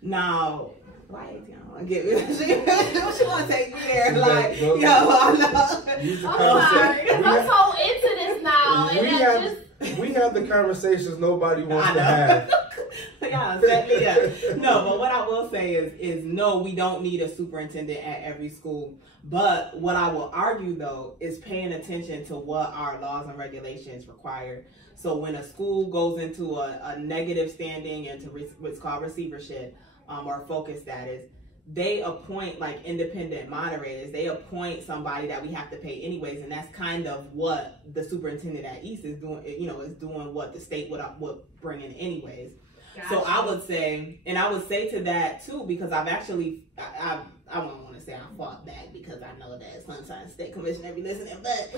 Now, why is y'all get me? She want to take me there? Like, yo, I know. I'm sorry. I'm so into this now. We have the conversations nobody wants to have. Yeah, set me up. No, but what I will say is no, we don't need a superintendent at every school. But what I will argue, though, is paying attention to what our laws and regulations require. So when a school goes into a negative standing into what's called receivership or focus status, they appoint like independent moderators. They appoint somebody that we have to pay anyways, and that's kind of what the superintendent at East is doing. You know, is doing what the state would bring in anyways. Gotcha. So I would say, and I would say to that too, because I've actually, I don't want to say I fought back because I know that sometimes state commissioner be listening, but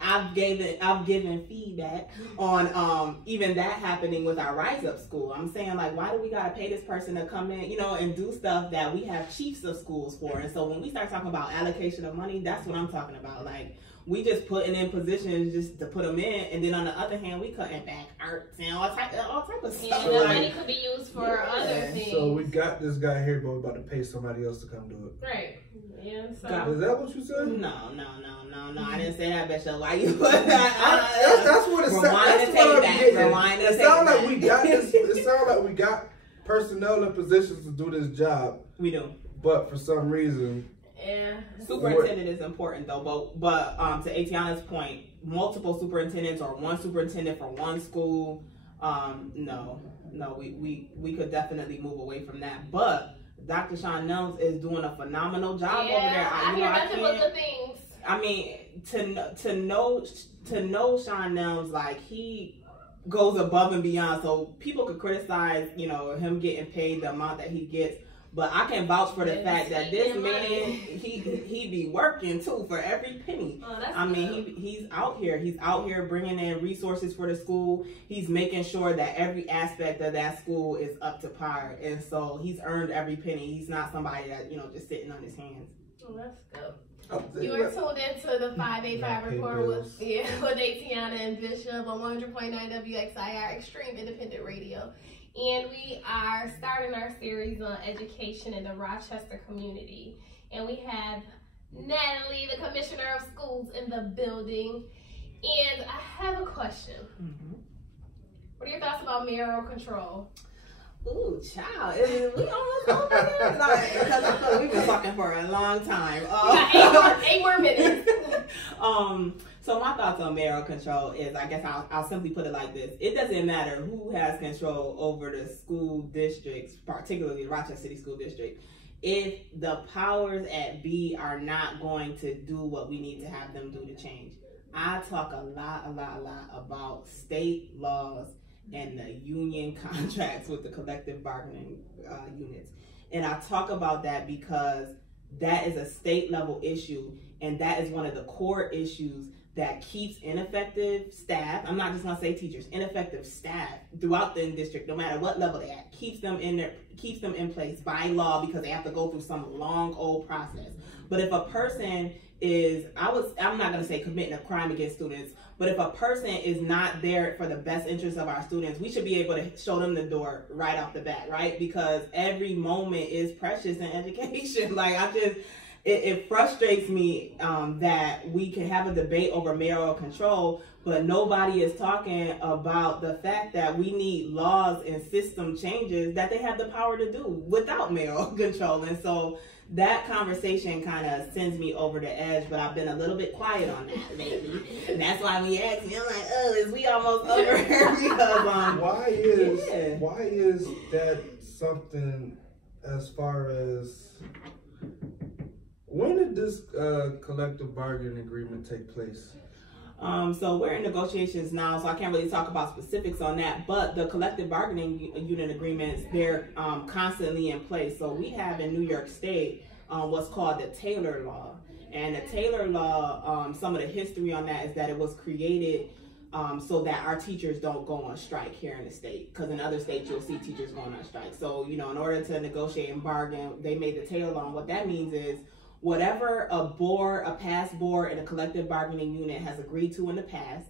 I've given feedback on even that happening with our Rise Up school. I'm saying, like, why do we gotta pay this person to come in, you know, and do stuff that we have chiefs of schools for? And so when we start talking about allocation of money, that's what I'm talking about. Like, we just putting in positions just to put them in, and then on the other hand, we cutting back arts and all type of stuff. Yeah, the money could be used for other things. So we got this guy here, but we're about to pay somebody else to come do it. Right. Yeah. So. Is that what you said? No. I didn't say that, Bishop. Why you put that? That's what it sounds. It sounds like we got this. It sounds like we got personnel in positions to do this job. We do, but for some reason. Yeah. Superintendent is important though, but to Atiana's point, multiple superintendents or one superintendent for one school, no, we could definitely move away from that. But Dr. Sean Nelms is doing a phenomenal job over there. I hear nothing but good things. I mean, to know Sean Nelms, like, he goes above and beyond. So people could criticize, you know, him getting paid the amount that he gets. But I can vouch for the fact that this man, he be working too for every penny. I mean, he's out here. He's out here bringing in resources for the school. He's making sure that every aspect of that school is up to par. And so he's earned every penny. He's not somebody that, you know, just sitting on his hands. Oh, that's good. You are tuned into the 585 report with Atiana and Bishop on 100.9 WXIR Extreme Independent Radio. And we are starting our series on education in the Rochester community. And we have Natalie, the Commissioner of Schools, in the building. And I have a question. What are your thoughts about mayoral control? Ooh, child. We almost over there. Like, because I feel we've been talking for a long time. Eight more minutes. So my thoughts on mayoral control is, I guess I'll simply put it like this. It doesn't matter who has control over the school districts, particularly the Rochester City School District, if the powers at B are not going to do what we need to have them do to change. I talk a lot about state laws and the union contracts with the collective bargaining units. And I talk about that because that is a state level issue, and that is one of the core issues that keeps ineffective staff, I'm not just gonna say teachers, ineffective staff throughout the district, no matter what level they're at, keeps them in place by law because they have to go through some long old process. But if a person is, I'm not gonna say committing a crime against students, but if a person is not there for the best interest of our students, we should be able to show them the door right off the bat, right? Because every moment is precious in education. Like, it frustrates me that we can have a debate over mayoral control, but nobody is talking about the fact that we need laws and system changes that they have the power to do without mayoral control. And so that conversation kind of sends me over the edge, but I've been a little bit quiet on that lately. And that's why we asked me, I'm like, oh, is we almost over? Because why is that something as far as, when did this collective bargaining agreement take place? So we're in negotiations now, so I can't really talk about specifics on that, but the collective bargaining unit agreements, they're constantly in place. So we have in New York State what's called the Taylor Law. And the Taylor Law, some of the history on that is that it was created so that our teachers don't go on strike here in the state. Because in other states, you'll see teachers going on strike. So, you know, in order to negotiate and bargain, they made the Taylor Law. And what that means is, whatever a past board and a collective bargaining unit has agreed to in the past,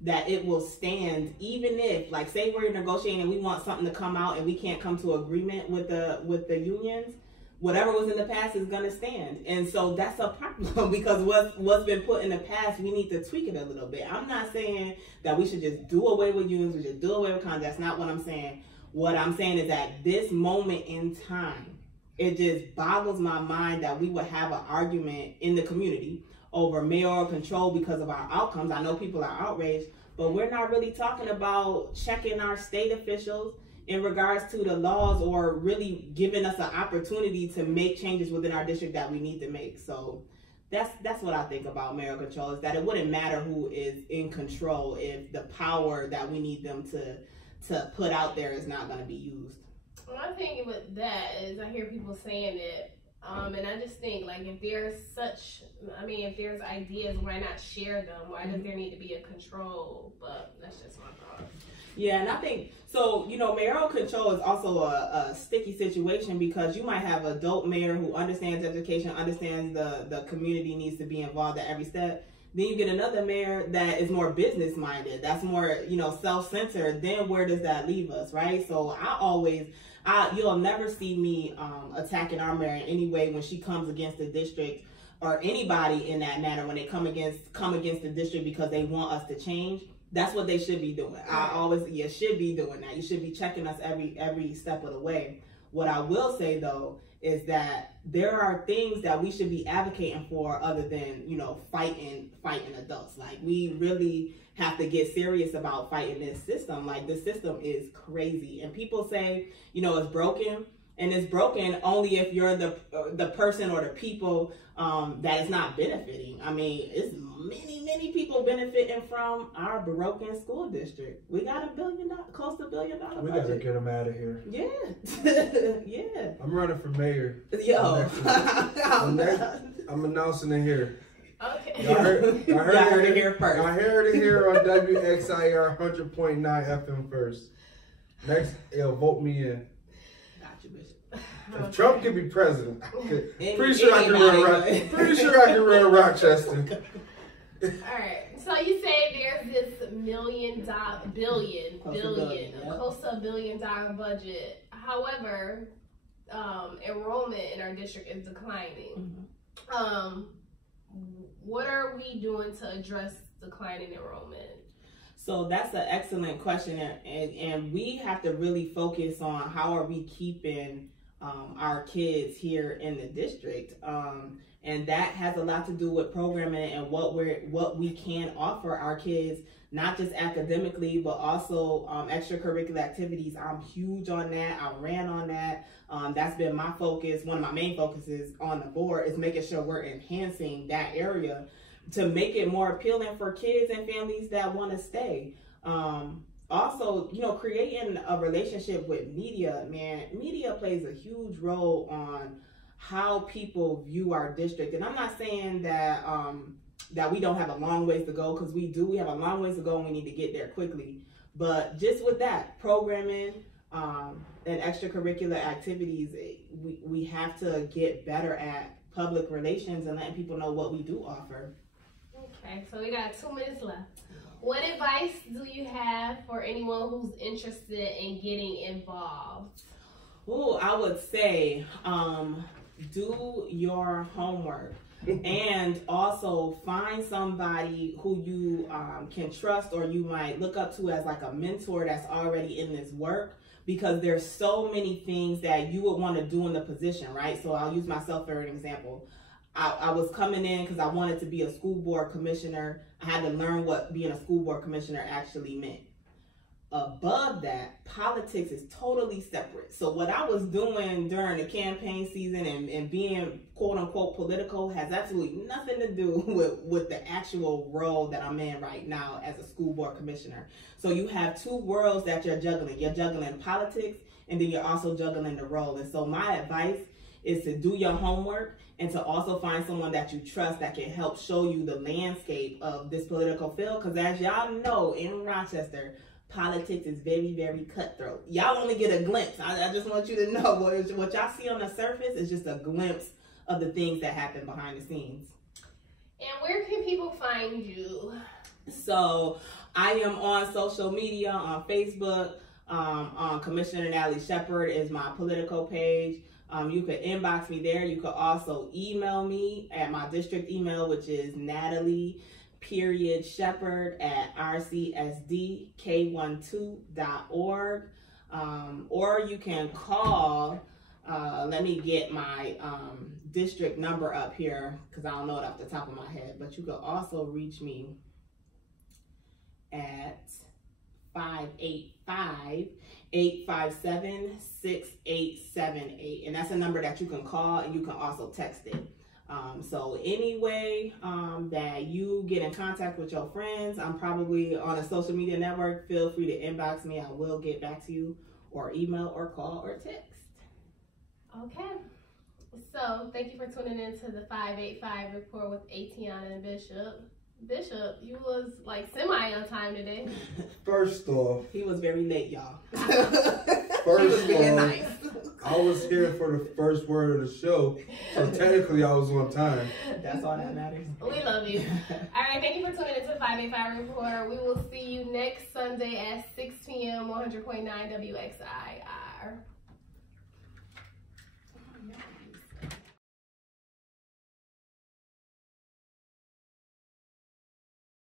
that it will stand even if, like, say we're negotiating and we want something to come out and we can't come to agreement with the unions, whatever was in the past is gonna stand. And so that's a problem because what's been put in the past, we need to tweak it a little bit. I'm not saying that we should just do away with unions, we should do away with contracts. That's not what I'm saying. What I'm saying is that this moment in time, it just boggles my mind that we would have an argument in the community over mayoral control because of our outcomes. I know people are outraged, but we're not really talking about checking our state officials in regards to the laws or really giving us an opportunity to make changes within our district that we need to make. So that's what I think about mayoral control, is that it wouldn't matter who is in control if the power that we need them to put out there is not going to be used. My thing with that is I hear people saying it, and I just think, like, if there's ideas, why not share them? Why does there need to be a control? But that's just my thought. Yeah, and I think, so, you know, mayoral control is also a sticky situation because you might have a dope mayor who understands education, understands the community needs to be involved at every step. Then you get another mayor that is more business minded, that's more, you know, self-centered. Then where does that leave us, right? So you'll never see me attacking our mayor in any way when she comes against the district or anybody in that manner when they come against the district because they want us to change. That's what they should be doing. You should be doing that. You should be checking us every step of the way. What I will say though is that there are things that we should be advocating for other than, you know, fighting adults. Like, we really have to get serious about fighting this system. Like, this system is crazy. And people say, you know, it's broken. And it's broken only if you're the person or the people that is not benefiting. I mean, it's many people benefiting from our broken school district. We got close to $1 billion budget. We gotta get them out of here. Yeah, yeah. I'm running for mayor. Yo, I'm announcing it here. Okay. Y'all heard it here first. I heard it here on WXIR 100.9 FM first. Next, vote me in. If Trump can be president, pretty sure I can run Rochester. All right. So you say there's this close to $1 billion budget. However, enrollment in our district is declining. Mm-hmm. What are we doing to address declining enrollment? So that's an excellent question, and we have to really focus on how are we keeping our kids here in the district, and that has a lot to do with programming and what we can offer our kids, not just academically but also extracurricular activities. I'm huge on that. I ran on that. That's been my focus. One of my main focuses on the board is making sure we're enhancing that area, to make it more appealing for kids and families that want to stay. Also, you know, creating a relationship with media, man, media plays a huge role on how people view our district. And I'm not saying that that we don't have a long ways to go, because we do. We have a long ways to go and we need to get there quickly. But just with that, programming and extracurricular activities, we have to get better at public relations and letting people know what we do offer. Okay, so we got 2 minutes left. What advice do you have for anyone who's interested in getting involved? Oh, I would say do your homework. And also find somebody who you can trust, or you might look up to as like a mentor that's already in this work, because there's so many things that you would want to do in the position, right? So I'll use myself for an example. I was coming in because I wanted to be a school board commissioner. I had to learn what being a school board commissioner actually meant. Above that, politics is totally separate. So what I was doing during the campaign season and being quote unquote political has absolutely nothing to do with the actual role that I'm in right now as a school board commissioner. So you have two worlds that you're juggling. You're juggling politics, and then you're also juggling the role. And so my advice is to do your homework and to also find someone that you trust that can help show you the landscape of this political field. Because as y'all know, in Rochester, politics is very, very cutthroat. Y'all only get a glimpse. I just want you to know what y'all see on the surface is just a glimpse of the things that happen behind the scenes. And where can people find you? So I am on social media, on Facebook, on Commissioner Natalie Sheppard is my political page. You could inbox me there. You could also email me at my district email, which is natalie.sheppard@rcsdk12.org. Or you can call, let me get my district number up here because I don't know it off the top of my head, but you could also reach me at 585-857-6878, and that's a number that you can call, and you can also text it. So any way that you get in contact with your friends, I'm probably on a social media network, feel free to inbox me. I will get back to you, or email or call or text. Okay. So thank you for tuning in to the 585 Report with Atiana and Bishop. Bishop, you was like semi on time today. First off, he was very late, y'all. First being off, nice. I was here for the first word of the show, so technically I was on time. That's all that matters. We love you. All right, thank you for tuning into the 585 Report. We will see you next Sunday at 6 p.m. 100.9 WXIR.